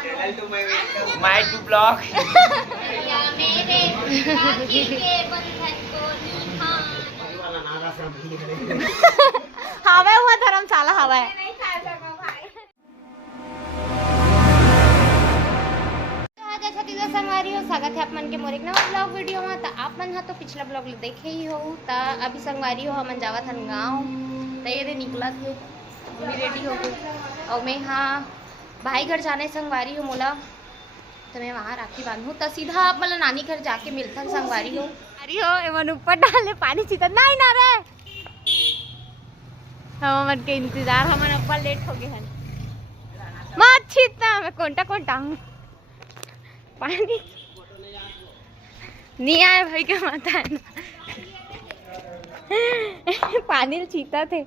My to blog. हवा हुआ धर्मशाला हवा है। संगवारी हो स्वागत है आप मन के मोर एक नवा ब्लॉग वीडियो में। तो आप मन हा तो पिछला ब्लॉग देखे ही हो। तो अभी संगवारी हो हमन जावत हन गाँव। तो ये निकला थे भी रेडी हो गई और मैं हाँ भाई घर जाने संगवारी हो मोला। तो मैं वहाँ राखी बांधूँ तो सीधा आप मतलब नानी घर जाके मिलता संगवारी हो। अरे हो एमन ऊपर डाले पानी सीधा नहीं ना रे हम के इंतजार हमन ऊपर लेट हो गए हन मत छीतना मैं कोंटा कोंटा हूँ पानी नहीं आए भाई क्या माता है ना पानी छीता थे।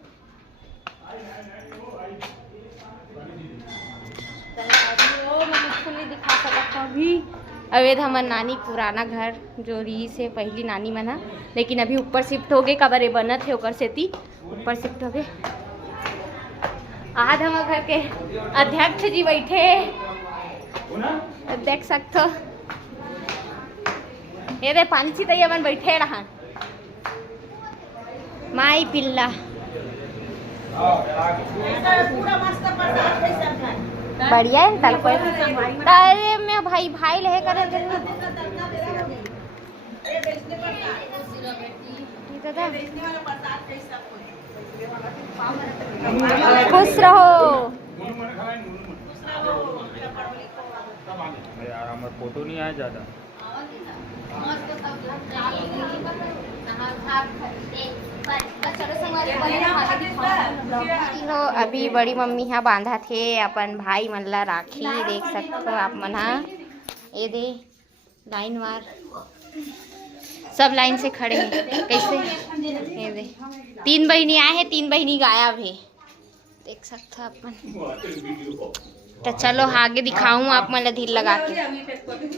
नहीं दिखा सकता अभी अवैध हमार नानी पुराना घर जो री से पहली नानी मना लेकिन अभी ऊपर शिफ्ट हो गए कबरे बनत है ओकर सेती ऊपर शिफ्ट हो गए। आज हम घर के अध्यक्ष जी बैठे देख सकते हो ये दे पानी छी तैयार बन बैठे रहा माई पिल्ला बढ़िया है तल कोई अरे मैं भाई भाई लहे कर खुश रहो यार हमारा फोटो नहीं आया ज्यादा। तो अभी बड़ी मम्मी यहाँ बांधा थे अपन भाई मन ला राखी देख सकते हो आप मन। ये दे लाइन वार सब लाइन से खड़े हैं कैसे ये दे तीन बहनी आए हैं तीन बहनी गायब है देख सकते हो अपन। तो चलो आगे दिखाऊं आप मतलब धीर लगा के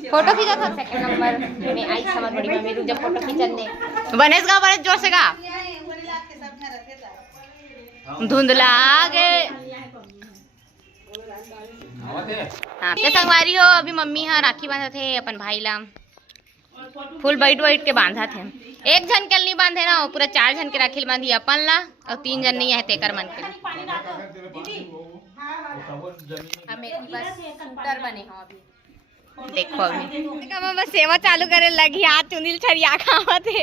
फोटो खींचा था सेकंड नंबर में आई समझ बड़ी मम्मी रुक जब फोटो खींचन दे बनेस गा बड़े जोर से गा धुंधला आगे हाँ के संगवारी हो। अभी मम्मी हाँ राखी बांधा थे अपन भाई ला फुल बैठ बैठ के बांधा थे। एक जन के नहीं बांधे ना पूरा 4 जन के राखी बांधी अपन ला और 3 जन नहीं है तेकर मन के बस शूटर बने हो अभी देखो अभी बस सेवा चालू करे लगी हाथ चुनिल छरिया खावा थे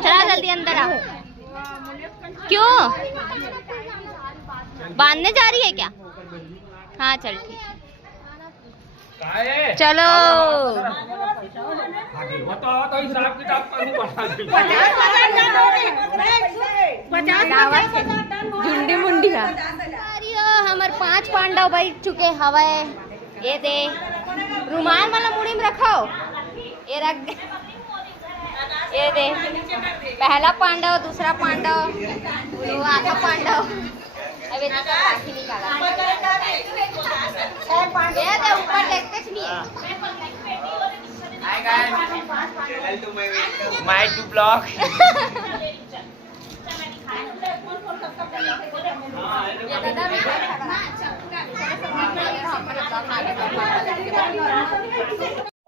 चला जल्दी अंदर आ। क्यों बांधने जा रही है क्या? हाँ चल ठीक चलो झुंडी मुंडी हमार 5 पांडव बैठ चुके हवा। ये दे रुमाल वाला मुड़ी में रखो ये रख ये दे पहला पांडव दूसरा पांडव आधा पांडव अबे राखी निकाला ये दे ऊपर देखते चलिए माय टू ब्लॉग।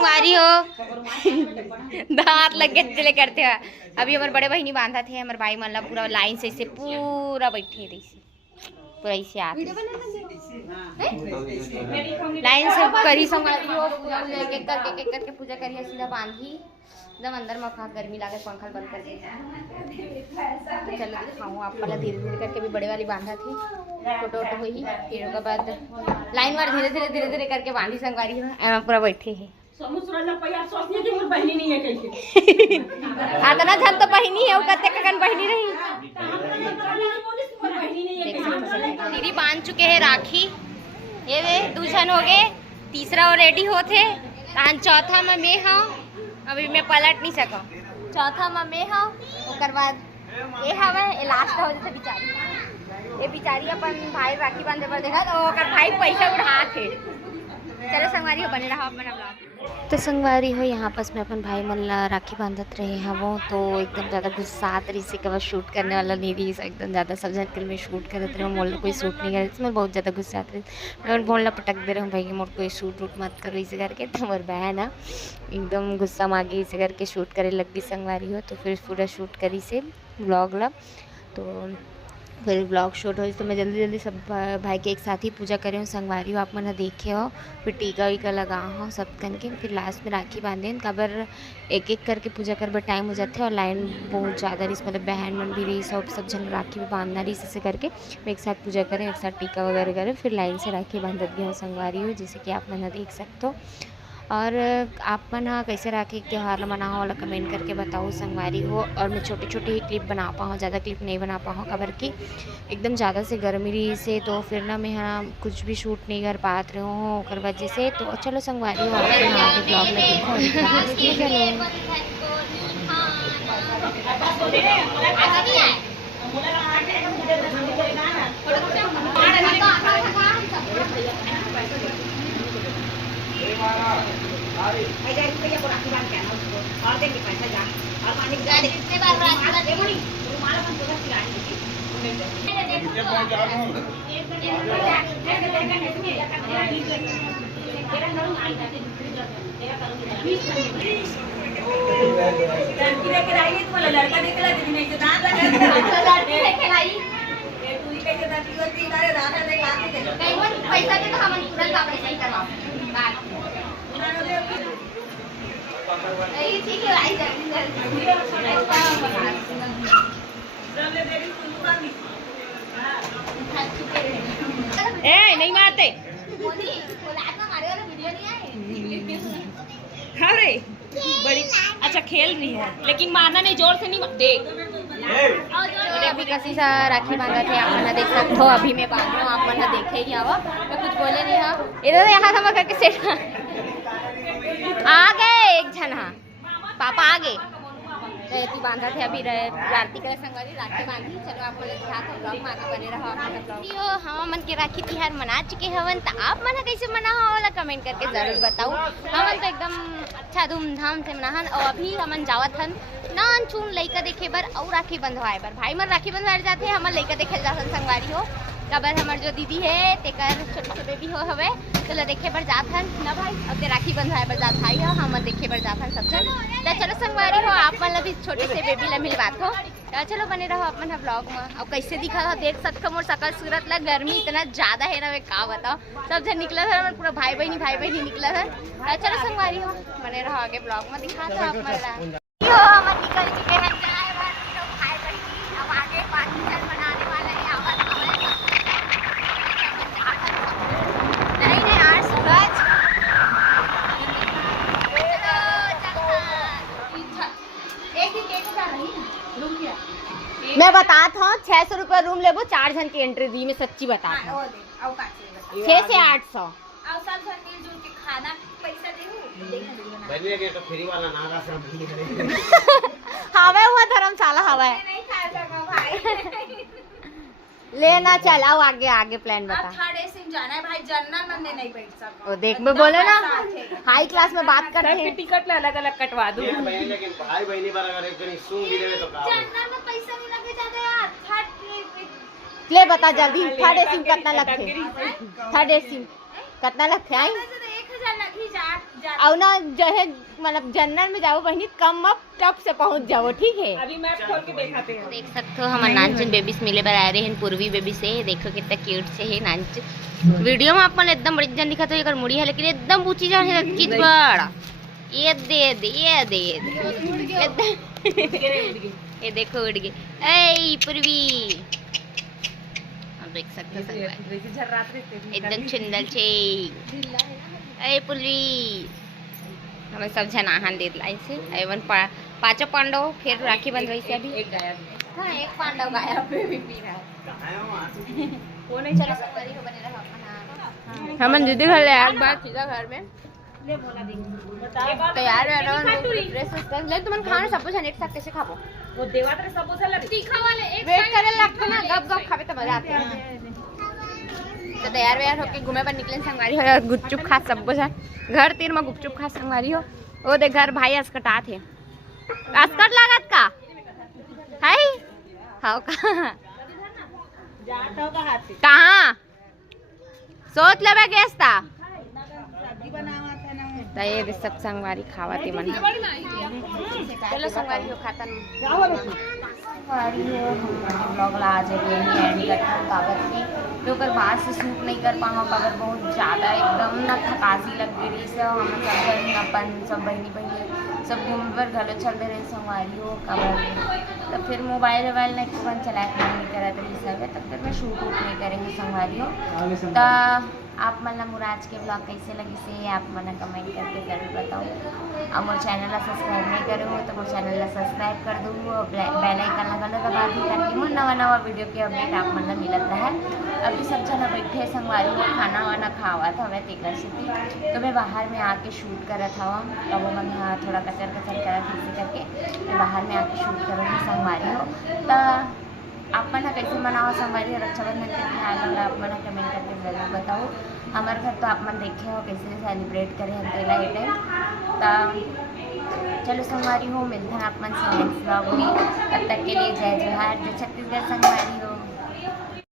मारी हो दांत लग के चले करते हैं। अभी हमारे बड़े बहनी बांधा थे हमारे भाई मन पूरा लाइन से इसे पूरा बैठे रही पूरा ऐसे आते लाइन से करी संभाली हो एक करके पूजा करिए सीधा बांधी एकदम अंदर में गर्मी लागे पंखा बंद कर दिया। चलो दिखाऊँ आप पहले धीरे धीरे करके भी बड़े वाली बांधा थी फोटो वोटो हुई फिर उसके बाद लाइन वार धीरे धीरे करके बांधी संगवारी हो पूरा बैठे है आतना झन तो बहनी है कते कगन बहनी रही दीदी बांध चुके हैं राखी। ये वे 2 जन हो गए तीसरा और रेडी होते चौथा में मैं हाँ अभी मैं पलट नहीं सका चौथा में मैं हाँ ओकर बाद ये हवा लास्ट हो जैसे बिचारी ये बिचारी अपन भाई राखी बांधे पर देखा तो ओकर भाई पैसा उड़ा थे। चलो संगवारी हो बने रहा अपना ब्लॉग। तो संगवारी हो यहाँ पास में अपन भाई मन ला राखी बांधत रहे हैं वो तो एकदम ज़्यादा गुस्सा रही से कब शूट करने वाला नहीं रही एकदम ज़्यादा सब जन कर मैं शूट करते रहे मोल कोई शूट नहीं करे इसमें बहुत ज़्यादा गुस्सा आते रही मैं बोलना पटक दे रहा हूँ भाई कि मोर कोई शूट वूट मत करो इसे करके तो मोर बहन ना एकदम गुस्सा मांगी इसे करके शूट करे लग गई संगवारी हो तो फिर पूरा शूट करी से ब्लॉग ला तो फिर ब्लॉग शूट हो तो मैं जल्दी जल्दी सब भाई के एक साथ ही पूजा करे हूँ संगवारी हो आप मन देखे हो फिर टीका वीका लगा हो सब करके फिर लास्ट में राखी बांधे काबर एक एक करके पूजा कर टाइम हो जाते और लाइन बहुत ज़्यादा रही मतलब बहन मन भी रही सब जन राखी भी बांधना रही इसे करके मैं एक साथ पूजा करें एक साथ टीका वगैरह करें फिर लाइन से राखी बांधत गए संगवारी हो जैसे कि आप मन देख सकते हो। और आप मन कैसे राखी त्यौहार मनाओ वाला कमेंट करके बताओ संगवारी हो और मैं छोटे छोटे ही क्लिप बना पाऊँ ज़्यादा क्लिप नहीं बना पाऊँ खबर की एकदम ज़्यादा से गर्मी रही से तो फिर ना मैं हाँ कुछ भी शूट नहीं कर पात रही हूँ कर वजह से तो चलो संगवारी हो आपके ब्लॉग में देखो नहीं मारते अरे बड़ी अच्छा खेल रही है लेकिन मारना नहीं जोर से नहीं देख अभी कसी सा राखी बांधा थे आप मना देख सकते हो अभी मैं बांध रहा हूँ आप मना देखे ही हवा मैं कुछ बोले नहीं हाँ इधर यहाँ थमा करके सेट आ गए एक जन हाँ पापा आ गए राखी बांधा थे अभी आरती करे संगवारी राखी बांधी चलो आप लोग दिखा तो ब्लॉग में आगे बने रहो अपना हम मन के राखी तिहार मना चुके हवन तो आप मन कैसे मना वाला कमेंट करके जरूर बताओ हमन तो एकदम अच्छा धूमधाम से मनाहन और अभी हमन जावत हन नान चून लइका देखे बर और राखी बंधवाए बर भाई मन राखी बंधवाए जाते हमन लइका देखे जाथन संगवारी हो कबर हमार जो दीदी है तेकर छोटे छोटे बेबी हो हवे चलो देखे बर जात हन ना भाई अब ते राखी बंधवाए बर जात भाई हो हम देखे बर जात हन सब जन तो चलो संगवारी हो आप मन भी छोटे से बेबी ला मिलवात हो तो चलो बने रहो अपन ब्लॉग में अब कैसे दिखा हो देख सकते हो मोर सकल सूरत ला गर्मी इतना ज्यादा है ना मैं का बताओ सब जन निकला था पूरा भाई बहनी निकला था तो चलो संगवारी हो बने रहो आगे ब्लॉग में दिखा तो आप मन ला हम निकल चुके हैं भाई बहनी अब आगे पार्टी बनाने वाला है आवत मैं बताता हूँ 600 रुपया रूम लेबो 4 जन की एंट्री दी मैं सच्ची बताता हूँ 6 से 800 हवा हुआ धर्मशाला हवा लेना चल आओ आगे आगे प्लान बता थर्ड एसी में जाना है भाई जनरल में नहीं बैठ सकता ओ देख मैं बोले ना हाई क्लास में बात कर रहे हैं टिकट अलग अलग कटवा दूं लेकिन भाई बहनी बार अगर एक जनी सूंघ भी देवे तो का जनरल में पैसा नहीं लगे ज्यादा यार थर्ड ले बता जल्दी थर्ड एसी में कितना लगते थर्ड एसी कितना लगते आई 1000 लगी जा और ना जो है मतलब जनरल में जाओ बहनी कम अप टॉप से पहुंच जाओ ठीक है अभी मैप खोल के दिखाते हैं देख सकते हो हमारे नानचन बेबीज मिले बर आ रहे हैं पूर्वी बेबी से देखो कितना क्यूट से है नानचन वीडियो में आप मन एकदम बड़ी जन दिखा तो ये मुड़ी है लेकिन एकदम ऊंची जा है चीज बड़ा ये दे ये देखो उड़ गई ए पूर्वी हम देख सकते हो एकदम सुंदर छे ए पूर्वी हमें सब जन आहान दे लाई से एवन पांचों पांडव फिर राखी बंधवाई से अभी एक गायब हाँ एक पांडव गायब बेबी पी रहा वो नहीं चलो संगवारी हो बने रहो अपना हम दीदी घर ले एक बार सीधा घर में ले बोला देख तैयार है ना ड्रेस कर ले तुमन खाना सब कुछ एक साथ कैसे खाबो वो देवात रे सब बोला तीखा वाले एक वेट करे लगता ना गप गप खावे तो मजा आते हैं तो तैयार व्यार होके घूमे पर निकले संगवारी हो और गुपचुप खा सब बजा घर तीर में गुपचुप खा संगवारी हो। वो देख घर भाई अस्कटा थे अस्कट लागत का है हाँ कहाँ सोच लेवे गैस था ये सब संगवारी खावाती मन चलो संगवारी हो खाता ब्लॉग ला आज एंड करता हूँ कागज की तो अगर बाहर से शूट नहीं कर पाऊँ कागज बहुत ज़्यादा एकदम ना थकासी लग गई से हम सब घर अपन सब बहनी सब घूम पर घलो चलते रहे संगवारी हो कागज तब फिर मोबाइल वोबाइल नहीं तुरंत चलाए नहीं करा तो ये सब है तब फिर मैं शूट वूट नहीं करेंगे संगवारी हो तो आप मतलब मुराज के ब्लॉग कैसे लगी से आप मना कमेंट करके जरूर बताओ और मोर चैनल सब्सक्राइब नहीं करूँ तो मोर चैनल सब्सक्राइब कर दूँ बेल आइकन लगा दबा दी ताकि मोर नवा वीडियो के अपडेट आप मतलब मिलत रहे। अभी सब जना बैठे संगवारी में खाना वाना खावा था मैं तेकर से तो मैं बाहर में आके शूट करा था तब वो मैं हाँ थोड़ा कचर करा था इसी करके मैं बाहर में आके शूट करूँगी संगवारी हो तो आप मन कैसे मनाओ संगवारी रक्षाबंधन के त्यौहार आप मन कमेंट करके जरूर बताओ। हमारे घर तो आप मन देखे हो कैसे सेलिब्रेट करें हम तेला ये टाइम तो चलो संगवारी हो मिलते हैं आप मन से नेक्स्ट ब्लॉग में तब तक के लिए जय जोहार जो छत्तीसगढ़ संगवारी हो।